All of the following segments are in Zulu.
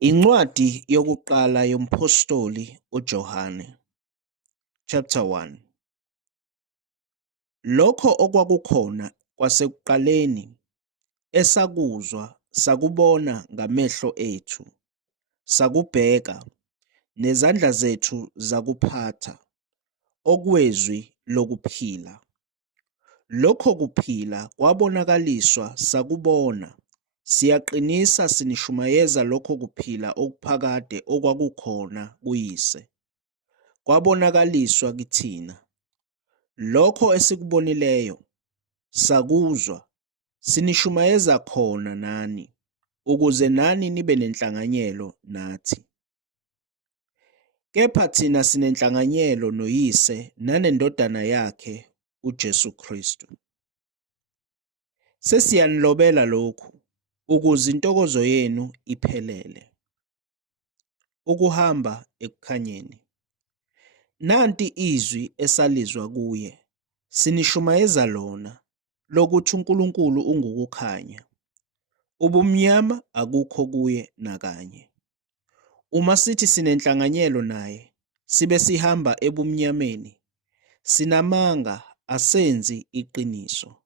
Incwadi yokuqala yomphostoli uJohane, Chapter 1. Lokho okwakukhona kwasekuqaleni, esakuzwa sakubona ngamehlo ethu, sakubheka, nezandla zethu zakuphatha, okwezwi lokuphila. Lokho kuphila kwabonakaliswa sakubona, siyaqinisa sinishumayeza lokho kuphila okuphakade okwakukhona kuYise, kwabonakaliswa kithina. Lokho esikubonileyo, sakuzwa, sinishumayeza khona nani, ukuze nani nibe nenhlanganyelo nathi. Kepha thina sinenhlanganyelo noYise naneNdodana yakhe uJesu Kristu. Sesiyanilobela lokhu, ukuze intokozo yenu iphelele. Ukuhamba ekukhanyeni. Nanti izwi esalizwa kuye, sinishumayeza lona, lokuthi uNkulunkulu ungukukhanya. Ubumnyama akukho kuye nakanye. Uma sithi sinenhlanganyelo naye, sibe sihamba ebumnyameni, sinamanga, asenzi iqiniso.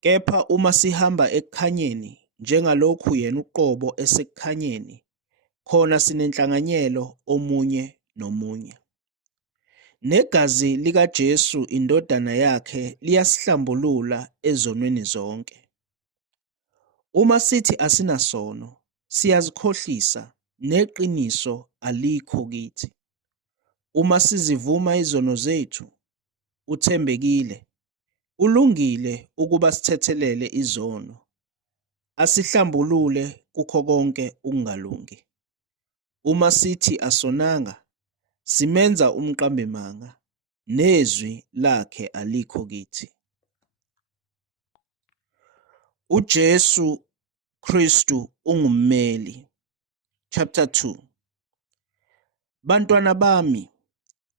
Kepha uma sihamba ekukhanyeni, njengalokhu yena uqobo esekukhanyeni, khona sinenhlanganyelo omunye nomunye. Negazi likaJesu indodana yakhe liyasihlambulula ezonweni zonke. Uma sithi asinasono, siyazikhohlisa, neqiniso alikho kithi. Uma sizivuma izono zethu, uthembekile, ulungile ukuba sithethelele izono, asihlambulule kukho konke ukungalungi. Uma sithi asonanga, simenza umqambimanga, nezwi lakhe alikho kithi. UJesu Kristu ungummeli. Chapter 2. Bantwana bami,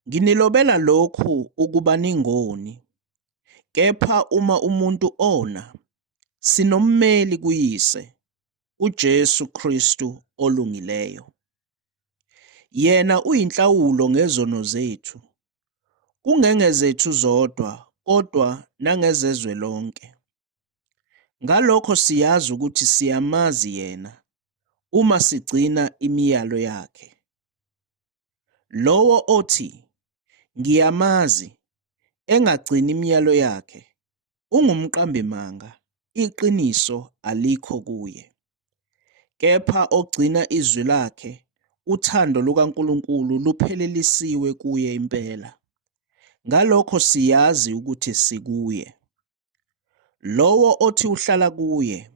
nginilobela lokhu ukuba ningoni. Kepha uma umuntu ona, sinommeli kuYise, uJesu Kristu olungileyo. Yena uyinhlawulo ngezono zethu, kungengezethu zodwa, kodwa nangezezwe lonke. Ngalokho siyazi ukuthi siyamazi yena, uma sigcina imiyalo yakhe. Lowo othi, ngiyamazi, engagcini imiyalo yakhe, ungumqambimanga, iqiniso alikho kuye. Kepha ogcina izwi lakhe, uthando lukaNkulunkulu luphelelisiwe kuye impela. Ngalokho siyazi ukuthi sikuye. Lowo othi uhlala kuye,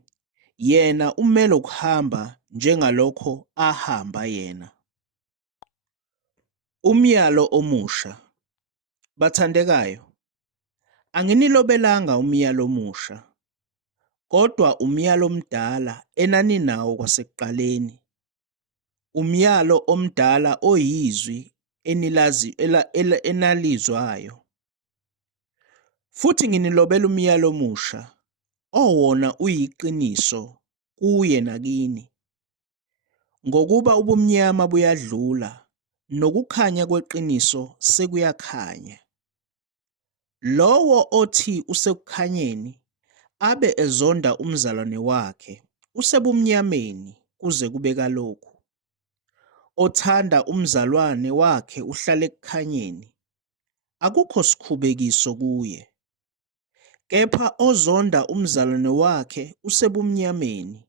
yena umele ukuhamba njengalokho ahamba yena. Umyalo omusha. Bathandekayo, anginilobelanga umyalo omusha, kodwa umyalo omdala enaninawo kwasekuqaleni. Umyalo omdala oyizwi enalizwayo. Futhi nginilobela umyalo omusha, owona uyiqiniso kuye nakini. Ngokuba ubumnyama buyadlula, nokukhanya kweqiniso sekuyakhanya. Lowo othi usekukhanyeni, abe ezonda umzalwane wakhe, usebumnyameni kuze kube kalokhu. Othanda umzalwane wakhe uhlala ekukhanyeni, akukho sikhubekiso kuye. Kepha ozonda umzalwane wakhe usebumnyameni,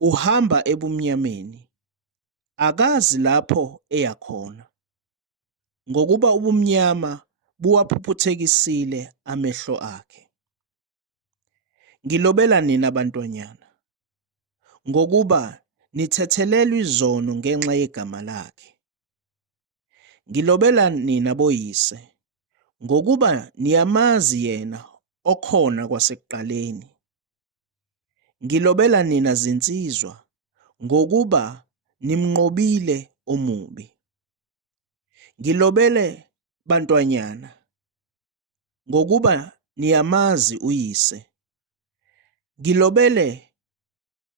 uhamba ebumnyameni, akazi lapho eya khona, ngokuba ubumnyama buwaphuphuzekisile amehlo akhe. Ngilobela nina bantwanyana, ngokuba nithethelelwe izono ngenxa yegama lakhe. Ngilobela nina boyise, ngokuba niyamazi yena okhona kwasekuqaleni. Ngilobela nina zinsizwa, ngokuba nimnqobile omubi. Ngilobele bantwanyana, ngokuba niyamazi uYise. Ngilobele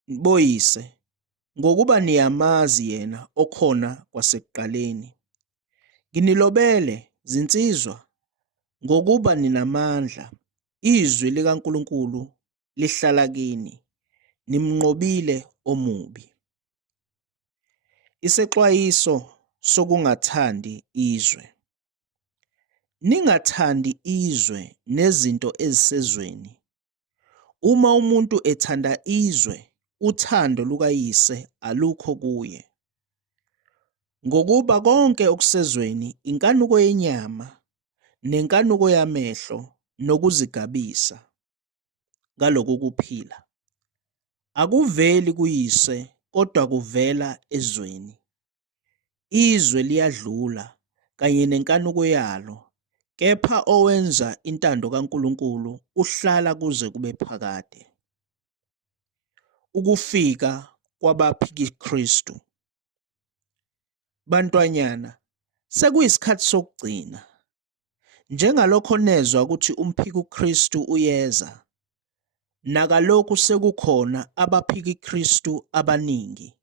boyise, ngokuba niyamazi yena okhona kwasekuqaleni. Nginilobele, zinsizwa, ngokuba ninamandla, izwi likaNkulunkulu lihlala kini, nimnqobile omubi. Isexwayiso sokungathandi izwe. Ningathandi izwe nezinto ezisezweni. Uma umuntu ethanda izwe, uthando lukayise alukho kuye. Ngokuba konke okusezweni, inkanuko yenyama, nenkanuko yamehlo, nokuzigabisa ngaloku kuphila, akuveli kuyise kodwa kuvela ezweni. Izwe liyadlula kanye nenkanuko yalo, kepha owenza intando kaNkulunkulu uhlala kuze kube phakade. Ukufika kwabaphikikristu. Bantwanyana, sekuyisikhathi sokugcina. Njengalokho nezwa ukuthi umphikikristu uyeza, nakalokhu sekukhona abaphikikristu abaningi.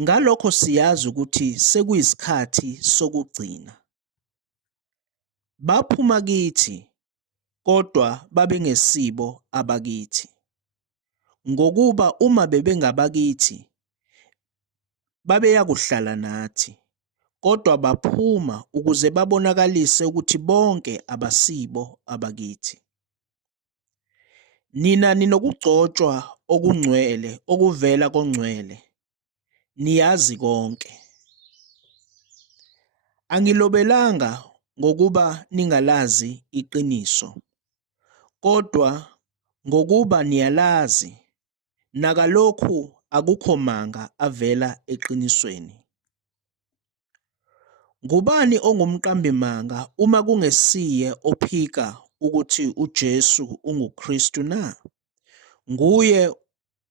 Ngalokho siyazi ukuthi sekuyisikhathi sokugcina. Baphuma kithi, kodwa babengesibo abakithi. Ngokuba uma bebengabakithi, babeyakuhlala nathi, kodwa baphuma ukuze babonakalise ukuthi bonke abasibo abakithi. Nina ninokugcotshwa okungcwele okuvela kongcwele, niyazi konke. Angilobelanga ngokuba ningalazi iqiniso, kodwa ngokuba niyalazi, nakalokhu akukho manga avela eqinisweni. Ngubani ongumqambimanga uma kungesiye ophika ukuthi uJesu unguKristu na? Nguye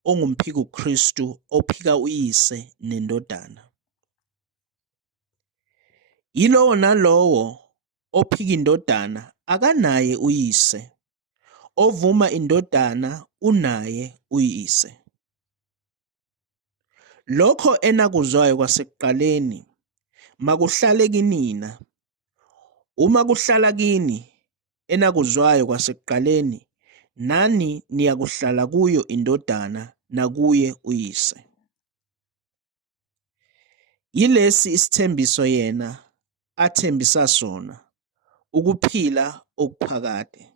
ongumphikikristu ophika uyise nendodana. Yilowo nalowo ophika indodana akanaye uyise, ovuma indodana unaye uyise. Lokho enakuzwayo kwasekuqaleni makuhlale kinina. Uma kuhlala kini enakuzwayo kwasekuqaleni, nani niyakuhlala kuyo indodana nakuye uyise. Yilesi isithembiso yena athembisa sona, ukuphila okuphakade.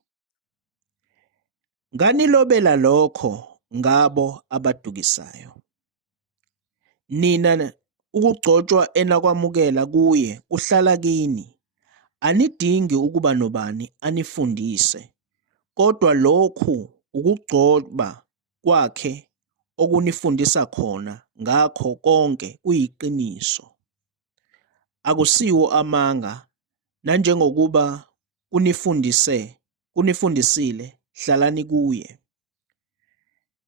Nganilobela lokho ngabo abadukisayo. Nina ukugcotshwa enakwamukela kuye kuhlala kini. Anidingi ukuba nobani anifundise, kodwa lokhu ukugcoba kwakhe okunifundisa khona ngakho konke kuyiqiniso. Akusiwo amanga, nanjengokuba kunifundisile, hlalani kuye.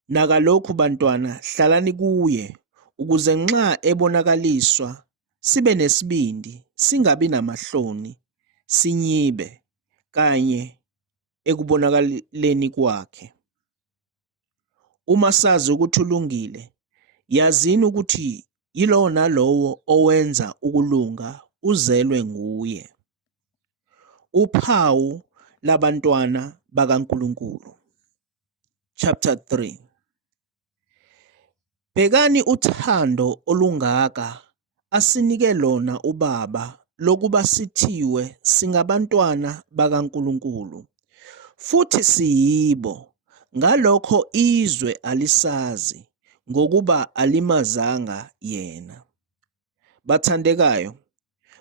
Nakalokhu bantwana, hlalani kuye, ukuze nxa ebonakaliswa sibe nesibindi, singabi namahloni, sinyibe kanye ekubonakaleni kwakhe. Uma sazi ukuthi ulungile, yazini ukuthi yilowo nalowo owenza ukulunga uzelwe nguye. Uphawu labantwana bakaNkulunkulu. Chapter 3. Bhekani uthando olungaka asinike lona uBaba lokuba sithiwe singabantwana bakaNkulunkulu, futhi siyibo. Ngalokho izwe alisazi ngokuba alimazanga yena. Bathandekayo,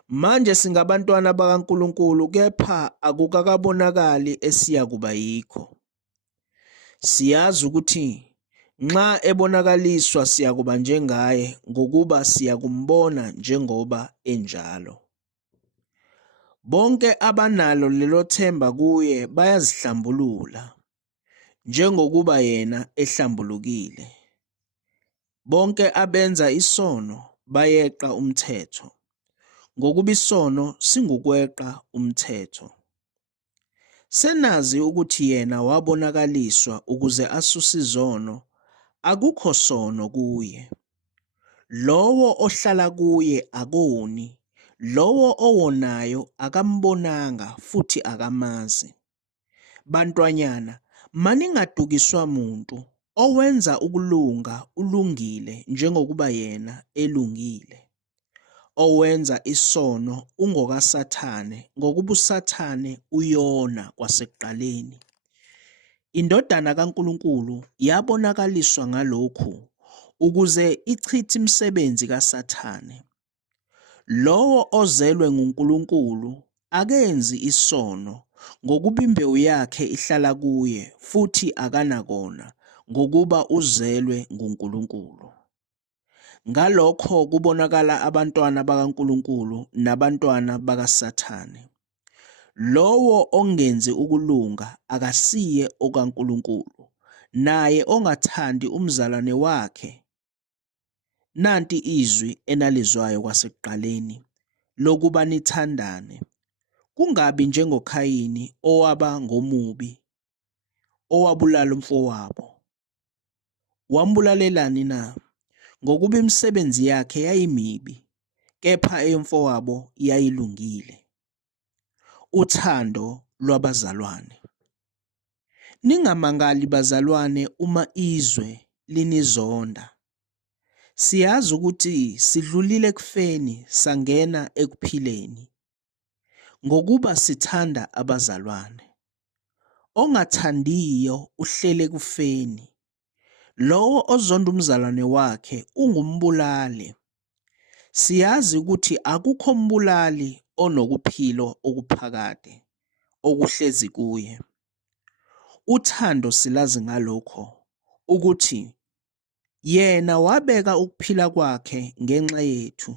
manje singabantwana bakaNkulunkulu, kepha akukakabonakali esiyakuba yikho. Siyazi ukuthi nxa ebonakaliswa siyakuba njengaye, ngokuba siyakumbona njengoba enjalo. Bonke abanalo lelo themba kuye bayazihlambulula, njengokuba yena ehlambulukile. Bonke abenza isono bayeqa umthetho, ngokuba isono singukweqa umthetho. Senazi ukuthi yena wabonakaliswa ukuze asuse izono, akukho sono kuye. Lowo ohlala kuye akoni, lowo owonayo akambonanga futhi akamazi. Bantwanyana, maningadukiswa muntu, owenza ukulunga ulungile njengokuba yena elungile. Owenza isono ungokaSathane ngokuba uSathane uyona kwasekuqaleni. Indodana kaNkulunkulu yabonakaliswa ngalokhu ukuze ichithe imisebenzi kaSathane. Lowo ozelwe nguNkulunkulu akenzi isono ngokuba imbewu yakhe ihlala kuye futhi akanakona ngokuba uzelwe nguNkulunkulu. Ngalokho kubonakala abantwana bakaNkulunkulu nabantwana bakaSathane. Lowo ongenzi ukulunga akasiye okaNkulunkulu, naye ongathandi umzalwane wakhe. Nanti izwi enalizwayo kwasekuqaleni lokuba nithandane, kungabi njengoKhayini owaba ngomubi, owabulala umfowabo. Wambulalelani na? Ngokuba imisebenzi yakhe yayimibi, kepha eyomfowabo yayilungile. Uthando lwabazalwane. Ningamangali bazalwane uma izwe linizonda. Siyazi ukuthi sidlulile ekufeni sangena ekuphileni, ngokuba sithanda abazalwane. Ongathandiyo uhlele ekufeni. Lowo ozonda umzalwane wakhe ungumbulali. Siyazi ukuthi akukho mbulali onokuphilo okuphakade okuhlezi kuye. Uthando silazi ngalokho ukuthi yena wabeka ukuphila kwakhe ngenxa yethu,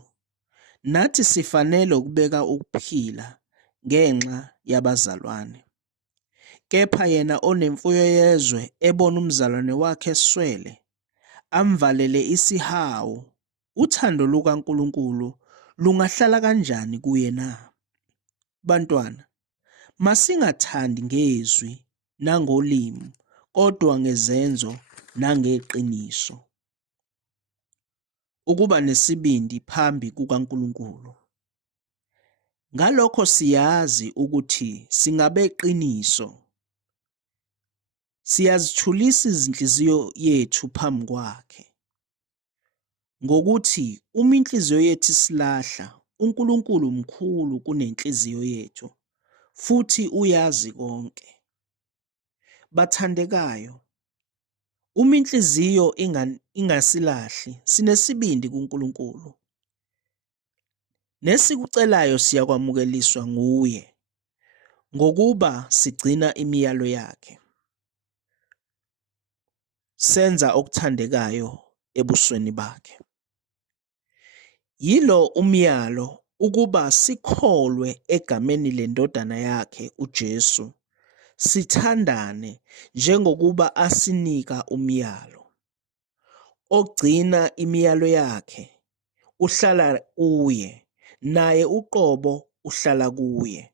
nathi sifanele ukubeka ukuphila ngenxa yabazalwane. Kepha yena onemfuyo yezwe ebona umzalwane wakhe eswele, amvalele isihawu, uthando lukaNkulunkulu lungahlala kanjani kuye na? Bantwana, masingathandi ngezwi nangolimi, kodwa ngezenzo nangeqiniso. Ukuba nesibindi phambi kukaNkulunkulu. Ngalokho siyazi ukuthi singabeqiniso. Siyazithulisa izinhliziyo yethu phambi kwakhe. Ngokuthi uma inhliziyo yethu isilahla, uNkulunkulu mkhulu kunenhliziyo yethu, futhi uyazi konke. Bathandekayo, uma inhliziyo ingasilahli, sinesibindi kuNkulunkulu. Nesikucelayo siyakwamukeliswa nguye, ngokuba sigcina imiyalo yakhe. Senza okuthandekayo ebusweni bakhe. Yilo umyalo ukuba sikholwe egameni lendodana yakhe uJesu, sithandane njengokuba asinika umyalo. Ogcina imiyalo yakhe uhlala kuye, naye uqobo uhlala kuye.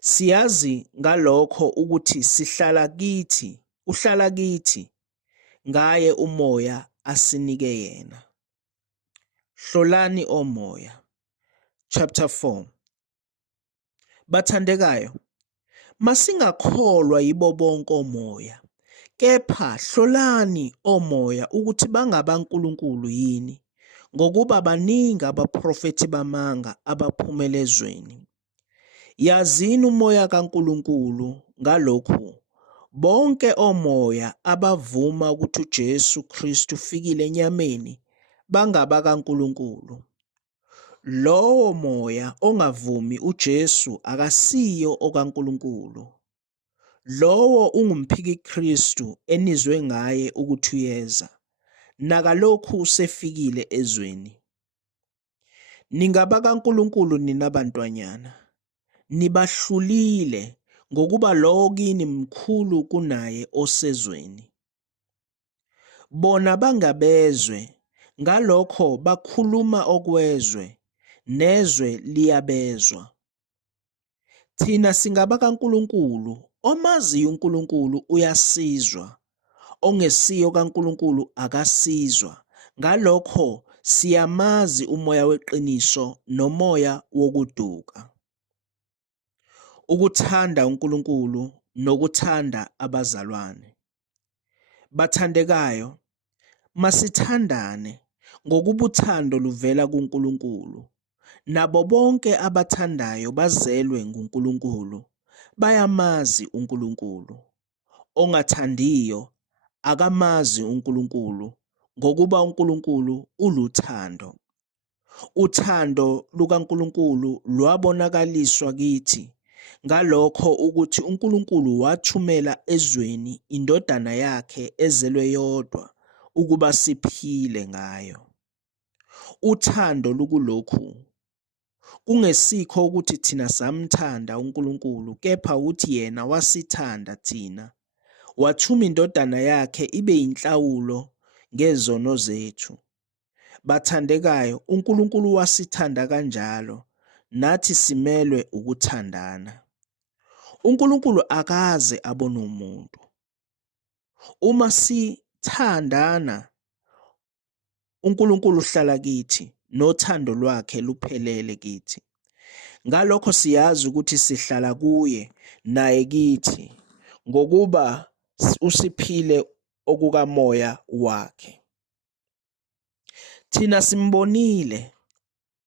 Siyazi ngalokho ukuthi uhlala kithi, ngaye umoya asinike yena. Hlolani omoya. Chapter 4. Bathandekayo, masingakholwa yibo bonke omoya, kepha hlolani omoya ukuthi bangabaNkulunkulu yini, ngokuba baningi abaprofethi bamanga abaphumele ezweni. Yazini umoya kaNkulunkulu ngalokhu, bonke omoya abavuma ukuthi uJesu Kristu ufikile enyameni bangabakaNkulunkulu. Lowo moya ongavumi uJesu akasiyo okaNkulunkulu. Lowo ungumphikikristu enizwe ngaye ukuthi uyeza, nakalokhu usefikile ezweni. NingabakaNkulunkulu nina bantwanyana, nibahlulile ngokuba lowo kini mkhulu kunaye osezweni. Bona bangabezwe, ngalokho bakhuluma okwezwe, nezwe liyabezwa. Thina singabakaNkulunkulu, omaziyo uNkulunkulu uyasizwa, ongesiyo kaNkulunkulu akasizwa. Ngalokho siyamazi umoya weqiniso nomoya wokuduka, ukuthanda uNkulunkulu nokuthanda abazalwane. Bathandekayo, masithandane ngokuba uthando luvela kuNkulunkulu. Nabo bonke abathandayo bazelwe nguNkulunkulu, bayamazi uNkulunkulu. Ongathandiyo akamazi uNkulunkulu, ngokuba uNkulunkulu uluthando. Uthando lukaNkulunkulu lwabonakaliswa kithi ngalokho ukuthi uNkulunkulu wathumela ezweni indodana yakhe ezelwe yodwa ukuba siphile ngayo. Uthando lukulokhu, kungesikho ukuthi thina samthanda uNkulunkulu, kepha uthi yena wasithanda thina, wathuma indodana yakhe ibe yinhlawulo ngezono zethu. Bathandekayo, uNkulunkulu wasithanda kanjalo, nathi simelwe ukuthandana. uNkulunkulu akaze abone umuntu. Uma sithandana, uNkulunkulu uhlala kithi, nothando lwakhe luphelele kithi. Ngalokho siyazi ukuthi sihlala kuye naye kithi, ngokuba usiphile okukamoya wakhe. Thina simbonile,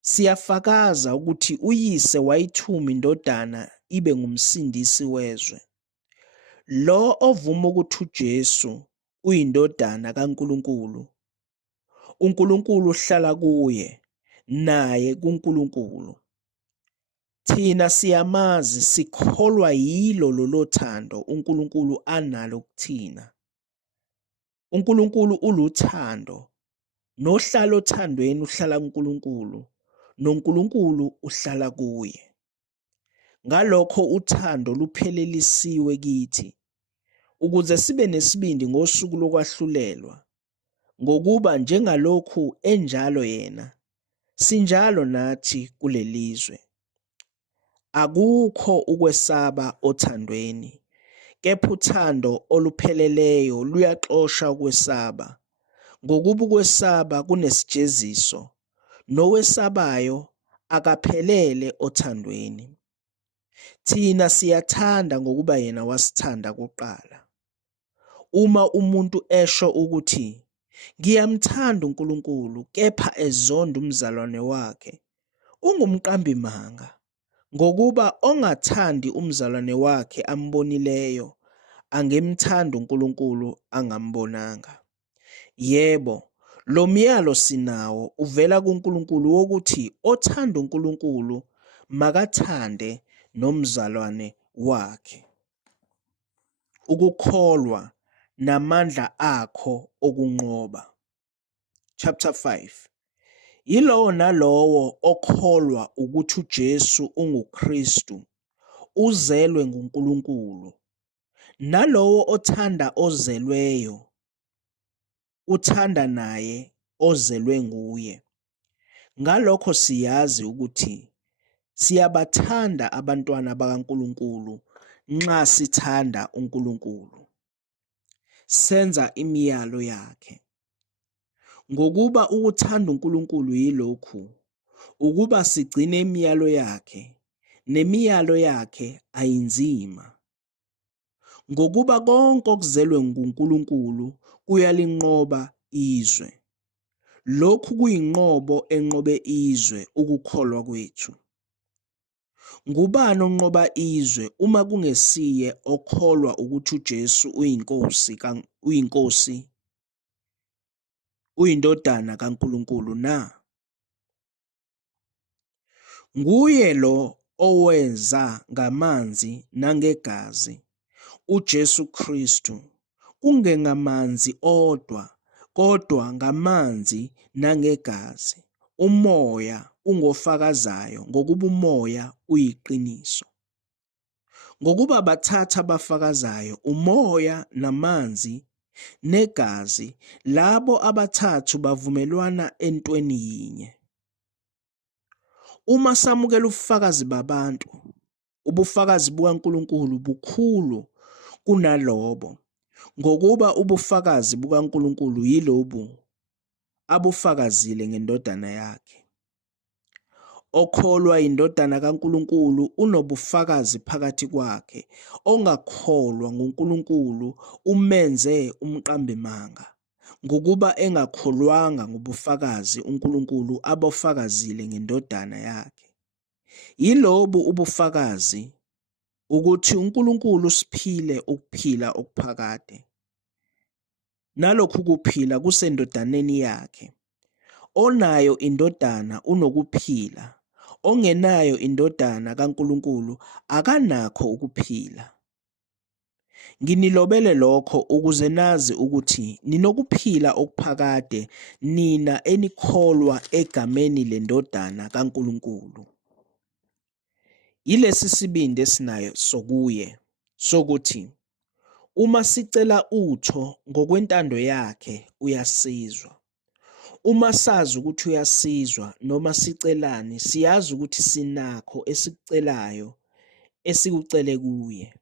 siyafakaza ukuthi uyise wayithuma indodana ibe ngumsindisi wezwe. Lo ovuma ukuthi uJesu uyindodana kaNkulunkulu, uNkulunkulu uhlala kuye, naye kuNkulunkulu. Thina siyamazi, sikholwa yilo lolo thando uNkulunkulu analo kuthina. uNkulunkulu uluthando, nohlala othandweni uhlala kuNkulunkulu, noNkulunkulu uhlala kuye. Ngalokho uthando luphelelisiwe kithi, ukuze sibe nesibindi ngosuku lokwahlulelwa, ngokuba njengalokhu enjalo yena, sinjalo nathi kulelizwe. Akukho ukwesaba othandweni, kepha uthando olupheleleyo luyaxosha ukwesaba, ngokuba ukwesaba kunesijeziso, nowesabayo akaphelele othandweni. Thina siyathanda ngokuba yena wasithanda kuqala. Uma umuntu esho ukuthi ngiyamthanda uNkulunkulu kepha ezonda umzalwane wakhe, ungumqambimanga, ngokuba ongathandi umzalwane wakhe ambonileyo angemthandi uNkulunkulu angambonanga. Yebo, lo myalo sinawo uvela kuNkulunkulu wokuthi othanda uNkulunkulu makathande nomzalwane wakhe. Ukukholwa namandla akho okunqoba. Chapter 5. Yilowo nalowo okholwa ukuthi uJesu unguKristu uzelwe nguNkulunkulu. Nalowo othanda ozelweyo uthanda naye ozelwe nguye. Ngalokho siyazi ukuthi siyabathanda abantwana bakaNkulunkulu nxa sithanda uNkulunkulu, senza imiyalo yakhe. Ngokuba ukuthanda uNkulunkulu yilokhu, ukuba sigcine imiyalo yakhe, nemiyalo yakhe ayinzima. Ngokuba konke okuzelwe nguNkulunkulu kuyalinqoba izwe. Lokhu kuyinqobo enqobe izwe, ukukholwa kwethu. Ngubani onqoba izwe uma kungesiye okholwa ukuthi uJesu uyinkosi, uyindodana kaNkulunkulu na? Nguye lo owenza ngamanzi nangegazi uJesu Kristu, kungengamanzi odwa, kodwa ngamanzi nangegazi. Umoya ungofakazayo, ngokuba umoya uyiqiniso. Ngokuba bathatha abafakazayo, umoya namanzi negazi, labo abathathu bavumelwana entweni yinye. Uma samukela ubufakazi babantu, ubufakazi bukaNkulunkulu bukhulu kunalobo, ngokuba ubufakazi bukaNkulunkulu yilobu abufakazile ngendodana yakhe. Okholwa indodana kaNkulunkulu unobufakazi phakathi kwakhe, ongakholwa nguNkulunkulu umenze umqambimanga, ngokuba engakholwanga ngobufakazi uNkulunkulu abufakazile ngendodana yakhe. Yilobu ubufakazi ukuthi uNkulunkulu usiphile ukuphila okuphakade. Nalokhu kuphila kusendodaneni yakhe. Onayo indodana unokuphila, ongenayo indodana kaNkulunkulu akanakho ukuphila. Nginilobele lokho ukuze nazi ukuthi ninokuphila okuphakade nina enikholwa egameni lendodana kaNkulunkulu. Yilesi sibindi esinayo sokuye sokuthi uma sicela utho ngokwentando yakhe uyasizwa. Uma sazi ukuthi uyasizwa noma sicelani, siyazi ukuthi sinakho esikucelayo esikucele kuye.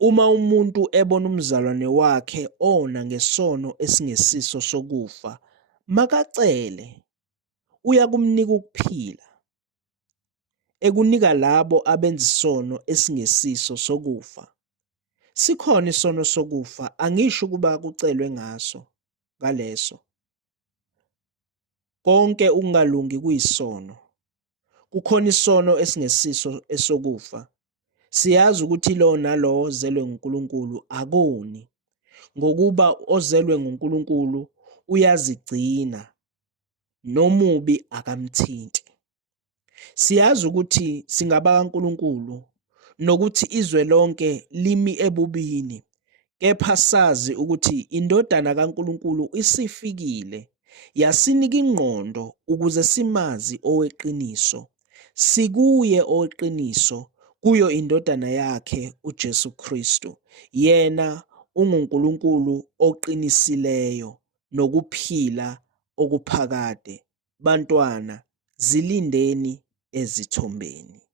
Uma umuntu ebona umzalwane wakhe ona ngesono esingesiso sokufa, makacele, uyakumnika ukuphila. Ekunika labo abenza isono esingesiso sokufa. Sikhona isono sokufa, angisho ukuba kucelwe ngaso ngaleso. Konke ukungalungi kuyisono. Kukhona isono esingesiso esokufa. Siyazi ukuthi lo nalo ozelwe nguNkulunkulu akoni, ngokuba ozelwe nguNkulunkulu uyazigcina, nomubi akamthinti. Siyazi ukuthi singaba kaNkulunkulu nokuthi izwe lonke limi ebubini, kepha sazi ukuthi indodana kaNkulunkulu isifikile, yasinika ingqondo ukuze simazi oweqiniso. Sikuye oweqiniso, kuyo indodana yakhe uJesu Kristu. Yena unguNkulunkulu oqinisileyo nokuphila okuphakade. Bantwana, zilindeni ezithombeni.